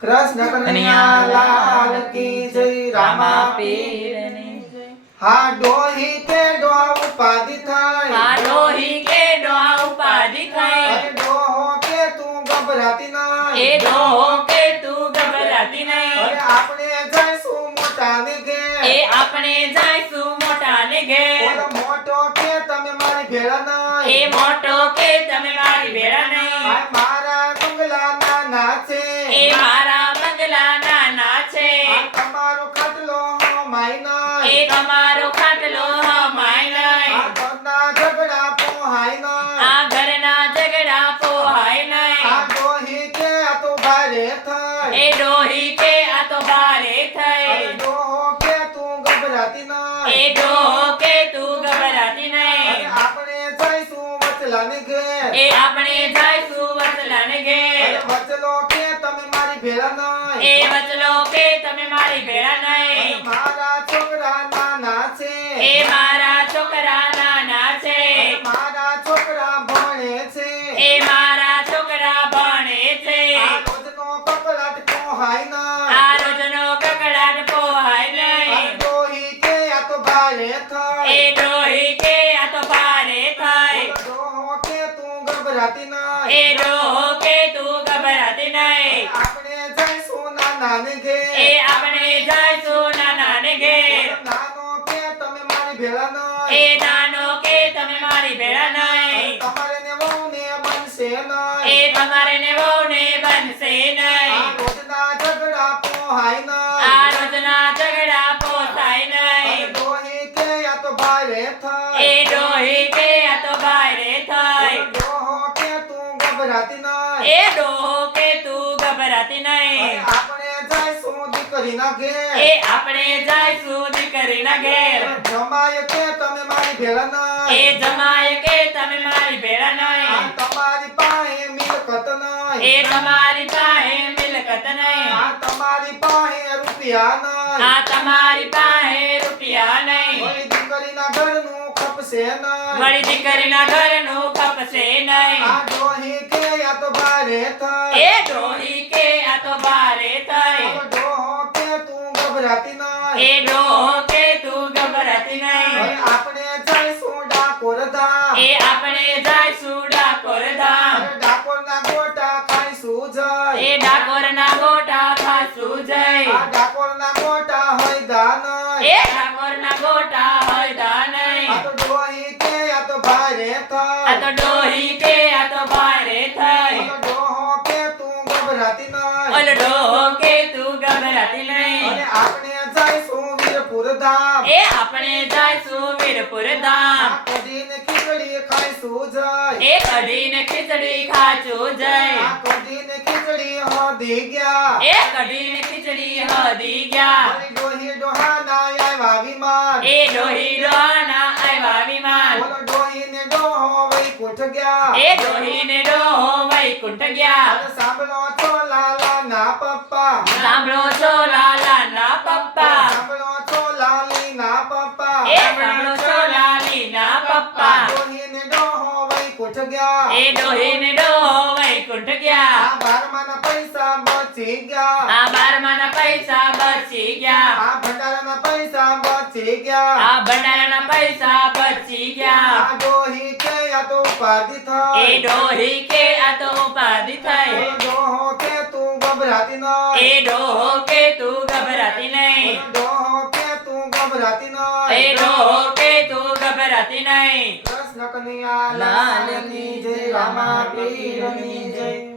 કૃષ્ણ કનૈયા લાલ કી જય રામા પીરની જય। હા ડોહી કે ડોહા ઉપાધિ થાય, હા ડોહી કે ડોહા ઉપાધિ થઈ, અરે ડોહો કે તું ગભરાતી નહીં, એ ડોહો કે તું ગભરાતી અરે નહીં, આપણે જઈશું મોટાને ઘેર, એ આપણે જઈશું મોટાને ઘેર, ઓલો મોટો કે તમે મારી ભેળા એ નહીં, મોટો કે તમે મારી ભેળા આ નહીં, મારા બંગલા નાના છે, એ મારા બંગલા નાના છે, આ તમારો ખાટલો માય એ નહીં, તમારો ખાટલો હમાય આ નહીં, ઘરના ઝઘડા પોહાય નહીં, આ ઘરના ઝઘડા પોહાય આ નહીં, ડોહી કે આ તો ભારે થઈ, એ ડોહી કે આ તો ભારે અરે થઈ, ડોહો કે તું ગભરાતી નહીં, એ ડોહો કે તું ગભરાતી અરે નહીં, આપણે જઈશું વચલાને ઘેર, એ આપણે જઈશું વચલાને અરે ઘેર, વચલો કે તમે મારી ભેળા એ નહીં, વચલો કે તમે મારી ભેળા અરે નહીં, મારા છોકરા નાના છે, એ મારા છોકરા નાના છે, અરે મારા છોકરા ભણે છે, એ મારા છોકરા ભણે છે, આ રોજનો કકળાટ પોહાય નહીં, આ રોજનો કકડાટ પોહાય આ નહીં, ડોહી કે આ તો ભારે થઈ, એ ડોહી કે આ તો ભારે થઈ, ઓલો ડોહો કે તું ગભરાતી નહીં, એ ડોહો કે તું ગભરાતી નહીં, આપણે જઈશું નાનાને ઘેર, એ આપણે જઈશું નાનાને ઘેર, નાનો કે તમે મારી ભેળા એ નહીં, નાનો કે તમે મારી ભેળા નહીં, તમારે ને વહુને બનશે એ નહીં, તમારે ને વહુને બનશે આ નહીં, રોજના ઝઘડા પોહાય આ નહીં, રોજના ઝઘડા પોસાય અરે નહીં, ડોહી કે આ તો ભારે એ થઈ, ડોહી કે આ તો ભારે થઈ, ઓલો ડોહો કે તું ગભરાતી નહીં, એ ડોહો કે તું ગભરાતી અરે નહીં, આપણે જઈશું દીકરીના ઘેર, એ આપણે જઈશું દીકરીના ઘેર, જમાય કે તમે મારી ભેળા એ નહીં, જમાય કે તમે મારી ભેળા આ નહીં, તમારી પાસે મિલકત એ નહીં, તમારી પાસે મિલકત નહીં, આ તમારી પાસે રૂપિયા નહીં, આ તમારી પાસે રૂપિયા નહીં, વળી દીકરીના ઘરનું ખપશે નહીં, વળી દીકરીના ઘરનું ખપશે નહીં, આ ડોહી કે આ તો ભારે એ થઈ, ડોહી કે આ તો ભારે થઈ, ઓલો ડોહો કે તું ગભરાતી નહીં, એ ડોહો કે તું ગભરાતી હવે નહીં, આપણે જઈશું ડાકોર ધામ, એ આપણે જઈશું ડાકોર ધામ, અરે ડાકોરના ગોટા ખાઈશું જઈ, એ ડાકોરના ગોટા ખાશું જઈ, આ ડાકોરના ગોટા હોય દા નહીં, એ ડાકોરના ગોટા હળદા આ નહીં, તો ડોહી કે આ તો ભારે આ થઈ, તો ડોહી કે આ તો ભારે થઈ, ઓલો ડોહો કે તું ગભરાતી નહીં, ઓલો ડોહો કે તું ગભરાતી અને નહીં, આપણે જઈશું વીરપુર ધામ, એ આપણે જઈશું વીરપુર ધામ, આ કઢીને ખીચડી ખાઈશું જઈ, એ કઢીને ખીચડી ખાચું જઈ, આ કઢીને ખીચડી હોધી ગયા, એ કઢીને ખીચડી હદી ગયા, વળી ડોહી ડોહાના આવ્યા વિમાન, એ ડોહી ડોહાના આવ્યા વિમાન, ઓલો ડોહીને ડોહો વૈકુંઠ ગયા, એ ડોહીને ડોહો વૈકુંઠ ગયા, અરે સાંભળો છો લાલાના પપ્પા, સાંભળો છો લાલાના પપ્પા, સાંભળો છો લાલીના પપ્પા, એ સાંભળો છો લાલીના પપ્પા, ડોહીને ડોહો વૈકુંઠ ગયા, એ ડોહીને ડોહો વૈકુંઠ ગયા, આ બારમાના પૈસા બચી ગયા, આ બારમાના પૈસા બચી ગયા, આ ભંડારાના પૈસા બચી ગયા, આ ભંડારાના પૈસા બચી ગયા, આ ડોહી કે આ તો ઉપાધિ એ થઈ, ડોહી કે આ તો ઉપાધિ થઈ, ઓલો ડોહો કે તું ગભરાતી એ નહીં, ડોહો કે તું ગભરાતી નહીં, ઓલો ડોહો કે તું ગભરાતી એ નહીં, ડોહો કે તું ગભરાતી નહીં, કૃષ્ણ કનૈયા લાલ કી જય રામા પીરની જય।